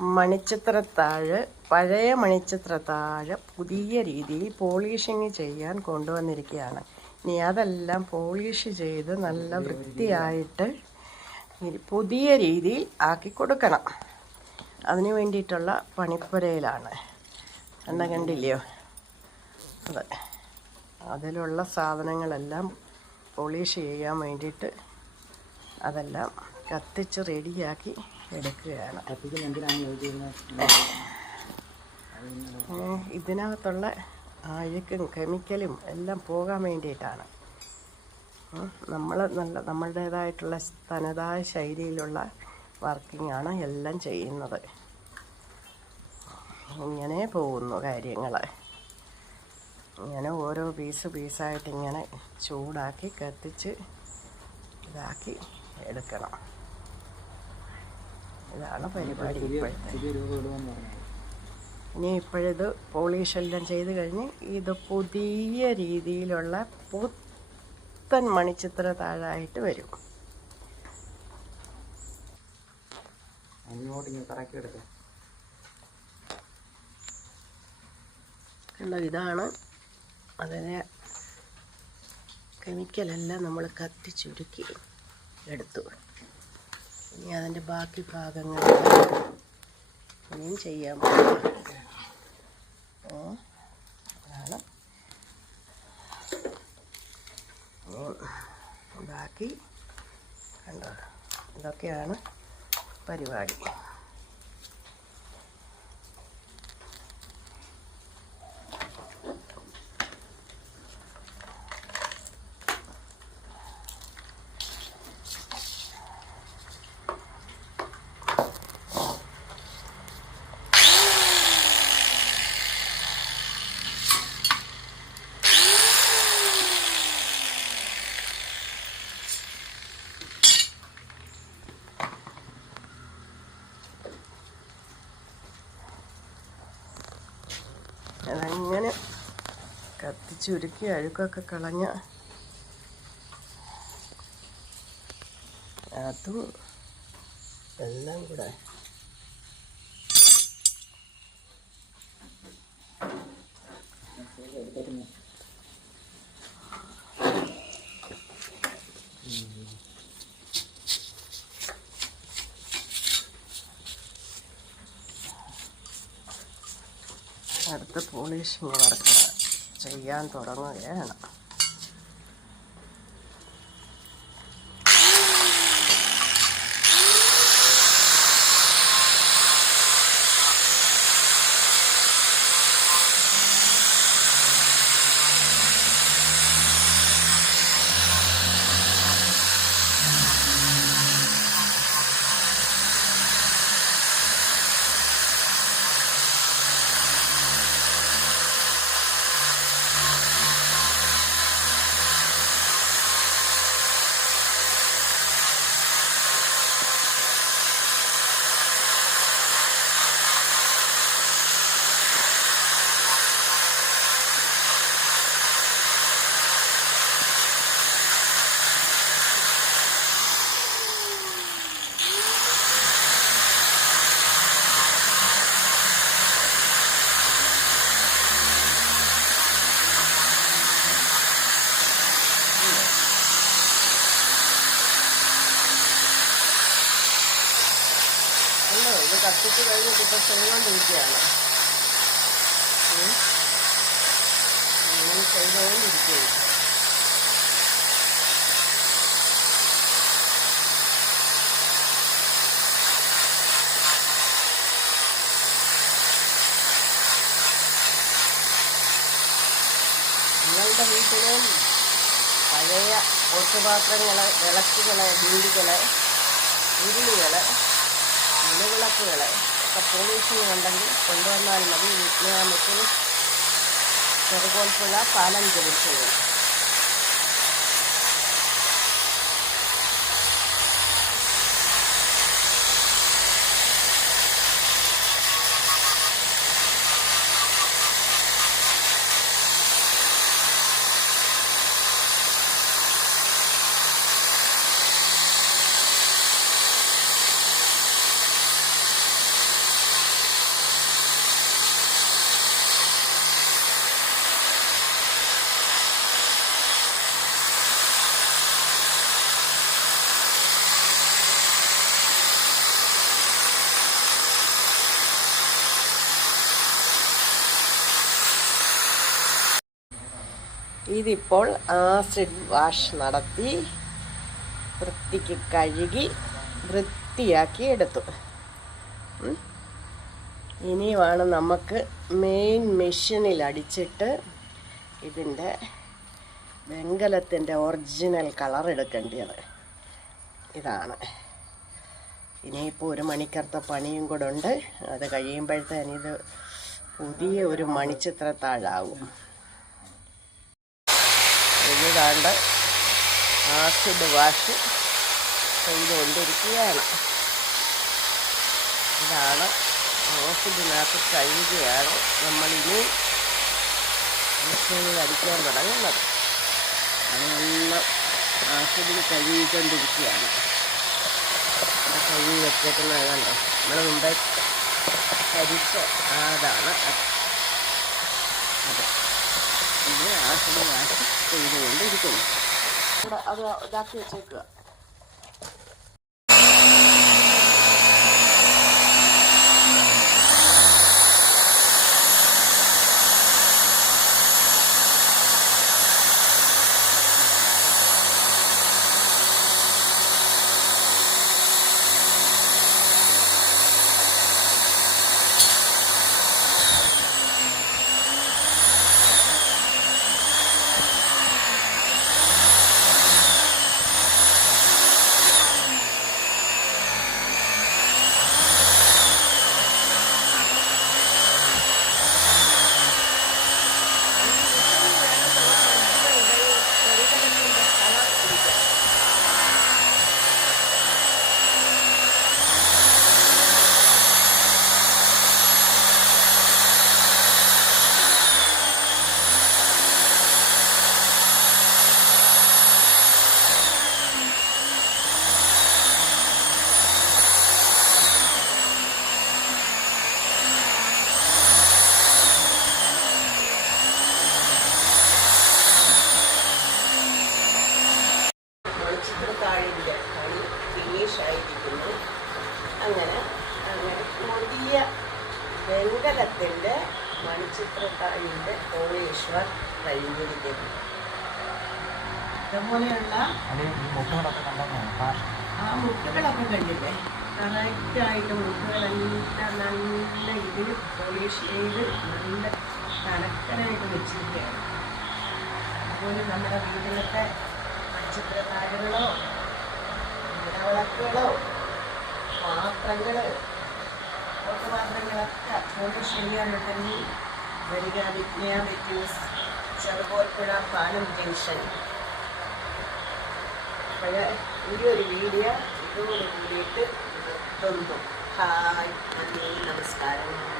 മണിച്ചിത്രത്താഴ് പഴയ മണിച്ചിത്രത്താഴ് പുതിയ രീതിയിൽ പോളിഷിങ് ചെയ്യാൻ കൊണ്ടുവന്നിരിക്കുകയാണ്. ഇനി അതെല്ലാം പോളിഷ് ചെയ്ത് നല്ല വൃത്തിയായിട്ട് പുതിയ രീതിയിൽ ആക്കി കൊടുക്കണം. അതിന് വേണ്ടിയിട്ടുള്ള പണിപ്പുരയിലാണ്. എന്ന കണ്ടില്ലയോ? അതെ. അതിലുള്ള സാധനങ്ങളെല്ലാം പോളിഷ് ചെയ്യാൻ വേണ്ടിയിട്ട് അതെല്ലാം കത്തിച്ച് റെഡിയാക്കി എടുക്കുകയാണ്. ഇതിനകത്തുള്ള അഴുക്കും കെമിക്കലും എല്ലാം പോകാൻ വേണ്ടിയിട്ടാണ്. നമ്മൾ നല്ല നമ്മളുടേതായിട്ടുള്ള തനതായ ശൈലിയിലുള്ള വർക്കിംഗ് ആണ് എല്ലാം ചെയ്യുന്നത്. ഇങ്ങനെ പോകുന്നു കാര്യങ്ങൾ ഇങ്ങനെ ഓരോ പീസ് പീസായിട്ട് ഇങ്ങനെ ചൂടാക്കി കത്തിച്ച് ഇതാക്കി എടുക്കണം. ഇതാണ് പരിപാടി ഇനി ഇപ്പോഴിത് പോളിഷ് എല്ലാം ചെയ്ത് കഴിഞ്ഞ് ഇത് പുതിയ രീതിയിലുള്ള പുത്തൻ മണിച്ചിത്ര താഴായിട്ട് വരും. കണ്ടോ ഇതാണ് അതിനെ കെമിക്കലെല്ലാം നമ്മൾ കത്തിച്ചുരുക്കി എടുത്തു. ഇനി അതിന്റെ ബാക്കി ഭാഗങ്ങൾ ഇനിയും ചെയ്യാൻ. അതാണ്. ബാക്കി കണ്ടോ? ഇതൊക്കെയാണ് പരിപാടി. കത്തിച്ചുരുക്കി അഴുക്കൊക്കെ കളഞ്ഞ അതും എല്ലാം കൂടെ. അടുത്ത പോളിഷിങ് വർക്ക് ചെയ്യാൻ തുടങ്ങുകയാണ്. കത്തിച്ച് കഴിഞ്ഞിട്ട് ഇപ്പം ചെയ്തുകൊണ്ടിരിക്കുകയാണ് ഉം. ഇങ്ങനെ ചെയ്തുകൊണ്ടിരിക്കുകയാണ് നിങ്ങളുടെ വീട്ടിലും പഴയ ഓട്ടുപാത്രങ്ങൾ വിളക്കുകൾ വീടുകൾ ഉരുളികൾ നിലവിളക്കുകൾ ഒക്കെ പോലീസിന് ഉണ്ടെങ്കിൽ കൊണ്ടുവന്നാൽ മതി. വിജ്ഞാനത്തിൽ ചെറുകോൽപ്പുഴ പാലം ജംഗ്ഷനിൽ ഇതിപ്പോൾ ആസിഡ് വാഷ് നടത്തി വൃത്തിക്ക് കഴുകി വൃത്തിയാക്കി എടുത്തു. ഇനി ഇനിയുമാണ് നമുക്ക് മെയിൻ മെഷീനിൽ അടിച്ചിട്ട് ഇതിന്റെ വെങ്കലത്തിന്റെ ഒറിജിനൽ കളർ എടുക്കേണ്ടത്. ഇതാണ്. ഇനിയിപ്പോൾ ഒരു മണിക്കർത്ത പണിയും കൂടെ ഉണ്ട്. അത് കഴിയുമ്പോഴത്തേനിത് പുതിയ ഒരു മണിച്ചിത്രത്താഴാവും. ഇതാണ്ട് ആസിഡ് വാഷ് ചെയ്തുകൊണ്ടിരിക്കുകയാണ്. ഇതാണ് ആസിഡിനകത്ത് കഴുകുകയാണ് നമ്മളിനി മെഷീനിൽ അടിക്കാൻ തുടങ്ങുന്നത്. അത് നല്ല ആസിഡിൽ കഴുകിക്കൊണ്ടിരിക്കുകയാണ്. കഴുകി വെച്ചേക്കുന്നത് കണ്ടോ? നമ്മൾ മുമ്പേ കരിച്ച അതാണ് അത്. 什么玩意儿？什么玩对儿？这一是我累得够了。知，对，我家只这个。വെങ്കലത്തിന്റെ മണിച്ചിത്രത്താഴിന്റെ കോളീശ്വർ കഴിഞ്ഞിരിക്കുന്നു ഇതുപോലെയുള്ള ആ മുട്ടുകളൊക്കെ കണ്ടില്ലേ? കറക്റ്റായിട്ട് മുട്ടുകളെല്ലാം നല്ല ഇതിൽ പോളിഷ് ചെയ്ത് നല്ല കണക്കനായിട്ട് വെച്ചിരിക്കുകയാണ്. അതുപോലെ നമ്മുടെ വീട്ടിലത്തെ നക്ഷത്രത്താരകളോ വിളക്കുകളോ പാത്രങ്ങൾ പാത്രങ്ങളൊക്കെ പോളിഷ് ചെയ്യാനുണ്ടെങ്കിൽ വരിക വിജ്ഞാ ചെറുപോൽപ്പുഴ പാലം ജംഗ്ഷൻ ഈ ഒരു വീഡിയോ ഇതോട് കൂടിയിട്ട് നിർത്തുന്നു ഹായ് നന്ദി നമസ്കാരം.